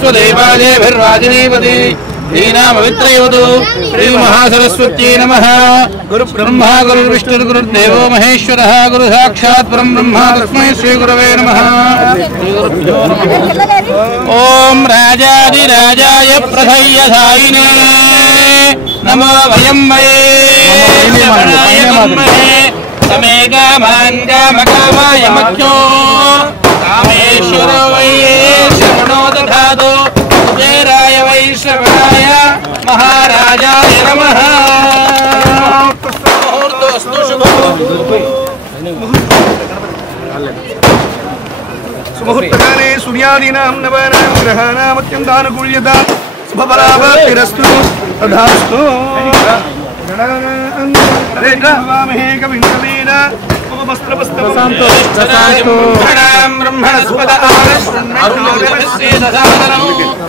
स्वदेवादेभिर्वाजिनीपति दीनामवित्रयोतु श्रीमहासरस्वत्यै नमः। गुरुब्रह्मा गुरुर्विष्णुर्गुरुर्देवो महेश्वरः गुरु साक्षात् परं ब्रह्म तस्मै श्रीगुरवे नमः। ओम राजाधिराजाय प्रथय्यधायिने नमो वयं वै तमे कामान् कामकामाय मख्यो कामेश्वरो वै श्रवणो दधातु कुबेराय वै श्रवणाय महाराजाय नमः। मुहूर्तोऽस्तु शुभः। सुमुहूर्तकाले सूर्यादीनां नवानां ग्रहाणाम् अत्यन्तानुकूल्यता शुभफलाप्तिरस्तु तथास्तु। वामहे कविं कवीन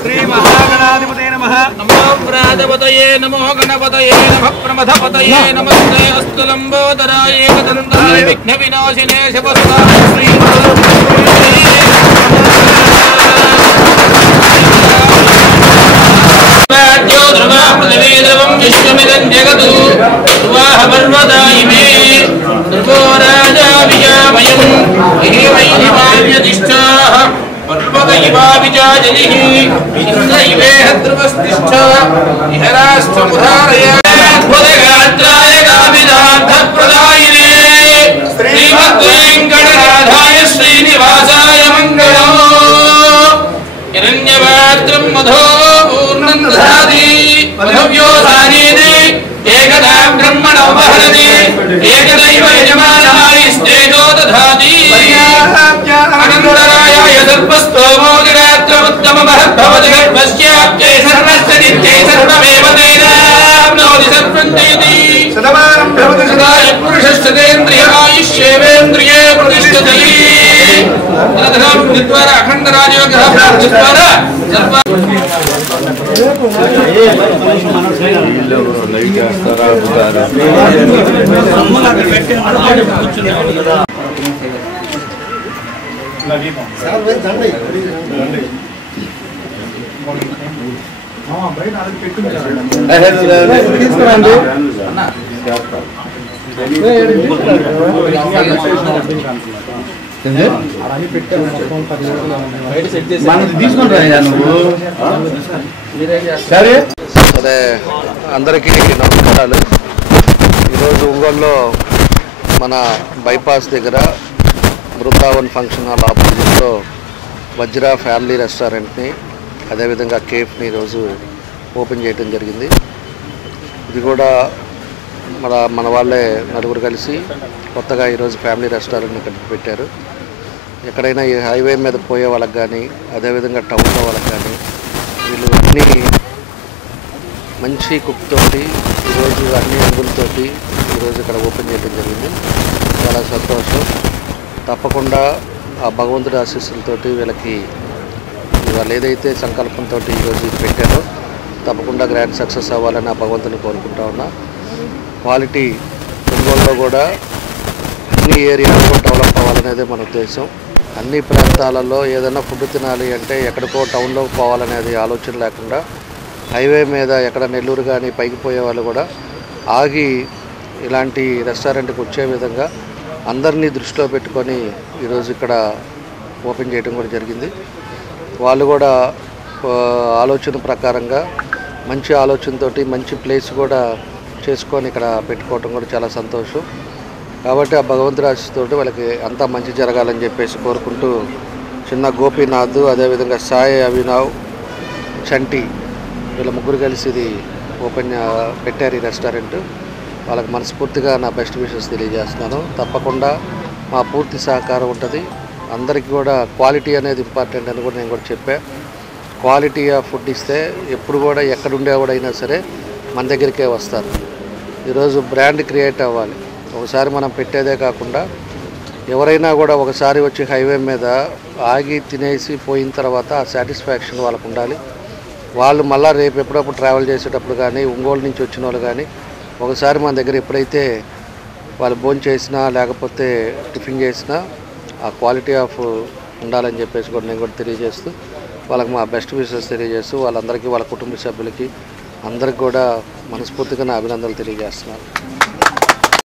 श्रीमहागणाधिपते नमः। नमो प्रातपतये नमो गणपतये नमः प्रमथपतये नमस्ते अस्तु लंबोदराय एकदन्ताय विघ्नविनाशिने शिवस्ताय ध्रुवं विश्वमिदं जगतु ध्रुवाः पर्वतायिमे ध्रुवो राजा विजामयं वैहिमैहिमान्यतिष्ठाः पर्वत इवाविजाजलिः इन्द्र इवेह ध्रुवस्तिष्ठ इह राष्ट्रमुदारयाद्भुतगात्राय कामिनार्थप्रदायिने श्रीमद्वेङ्कटनाथाय श्रीनिवासाय मङ्गलम्। हिरण्यवात्रं मधो पूर्णं दधाति मधव्योधानेने एकदा ब्रह्मणो महरति एकदैव यजमानायस्तेजो दधाति अनन्तराय सर्वस्तोमो जगात्रमुत्तममहद्भवति गर्भस्याप्त्यै सर्वस्य नित्यै सर्वमेव तेनाप्नोति सर्वं जयति शतमानं भवति सदाय पुरुषस्तेन्द्रियायुष्येवेन्द्रिये प्रतिष्ठति। द्वारा अखंड राजयोगः द्वारा అదే అందరికీ నమస్కారాలు. ఈరోజు ఒంగోలులో మన బైపాస్ దగ్గర బృందావన్ ఫంక్షన్ హాల్ ఆపోజిట్లో వజ్రా ఫ్యామిలీ రెస్టారెంట్ని అదేవిధంగా కేఫ్ని ఈరోజు ఓపెన్ చేయడం జరిగింది. ఇది కూడా మన వాళ్ళే నలుగురు కలిసి కొత్తగా ఈరోజు ఫ్యామిలీ రెస్టారెంట్ని పెట్టారు. ఎక్కడైనా ఈ హైవే మీద పోయే వాళ్ళకి కానీ అదేవిధంగా టౌన్లో వాళ్ళకి కానీ వీళ్ళు అన్నీ మంచి కుక్ తోటి ఈరోజు అన్ని అంగులతోటి ఈరోజు ఇక్కడ ఓపెన్ చేయడం జరిగింది. చాలా సంతోషం. తప్పకుండా ఆ భగవంతుడి ఆశీస్సులతోటి వీళ్ళకి వాళ్ళు ఏదైతే సంకల్పంతో ఈరోజు పెట్టారో తప్పకుండా గ్రాండ్ సక్సెస్ అవ్వాలని ఆ భగవంతుని కోరుకుంటా ఉన్నా. క్వాలిటీ ఒంగోలులో కూడా అన్ని ఏరియాలో డెవలప్ అవ్వాలనేదే మన ఉద్దేశం. అన్ని ప్రాంతాలలో ఏదైనా ఫుడ్ తినాలి అంటే ఎక్కడికో టౌన్లోకి పోవాలనేది ఆలోచన లేకుండా హైవే మీద ఎక్కడ నెల్లూరు కానీ పైకి పోయే వాళ్ళు కూడా ఆగి ఇలాంటి రెస్టారెంట్కి వచ్చే విధంగా అందరినీ దృష్టిలో పెట్టుకొని ఈరోజు ఇక్కడ ఓపెన్ చేయడం కూడా జరిగింది. వాళ్ళు కూడా ఆలోచన ప్రకారంగా మంచి ఆలోచనతోటి మంచి ప్లేస్ కూడా చేసుకొని ఇక్కడ పెట్టుకోవటం కూడా చాలా సంతోషం. కాబట్టి ఆ భగవంతుడి ఆశీస్సుతోటి వాళ్ళకి అంతా మంచి జరగాలని చెప్పేసి కోరుకుంటూ చిన్న గోపీనాథ్ అదేవిధంగా సాయి అభినవ్ చంటి వీళ్ళ ముగ్గురు కలిసి ఇది ఓపెన్ పెట్టారు ఈ రెస్టారెంట్. వాళ్ళకి మనస్ఫూర్తిగా నా బెస్ట్ విషెస్ తెలియజేస్తున్నాను. తప్పకుండా మా పూర్తి సహకారం ఉంటుంది. అందరికీ కూడా క్వాలిటీ అనేది ఇంపార్టెంట్ అని కూడా నేను కూడా చెప్పాను. క్వాలిటీ ఆఫ్ ఫుడ్ ఇస్తే ఎప్పుడు కూడా ఎక్కడుండేవాడైనా సరే మన దగ్గరికే వస్తారు. ఈరోజు బ్రాండ్ క్రియేట్ అవ్వాలి. ఒకసారి మనం పెట్టేదే కాకుండా ఎవరైనా కూడా ఒకసారి వచ్చి హైవే మీద ఆగి తినేసి పోయిన తర్వాత ఆ సాటిస్ఫాక్షన్ వాళ్ళకు ఉండాలి. వాళ్ళు మళ్ళీ రేపు ఎప్పుడప్పుడు ట్రావెల్ చేసేటప్పుడు కానీ ఒంగోలు నుంచి వచ్చిన వాళ్ళు కానీ ఒకసారి మన దగ్గర ఎప్పుడైతే వాళ్ళు భోజనం చేసినా లేకపోతే టిఫిన్ చేసినా ఆ క్వాలిటీ ఆఫ్ ఉండాలని చెప్పేసి కూడా నేను కూడా తెలియజేస్తూ వాళ్ళకి మా బెస్ట్ విషెస్ తెలియజేస్తూ వాళ్ళందరికీ వాళ్ళ కుటుంబ సభ్యులకి అందరికి కూడా మనస్ఫూర్తిగా నా అభినందనలు తెలియజేస్తున్నాను.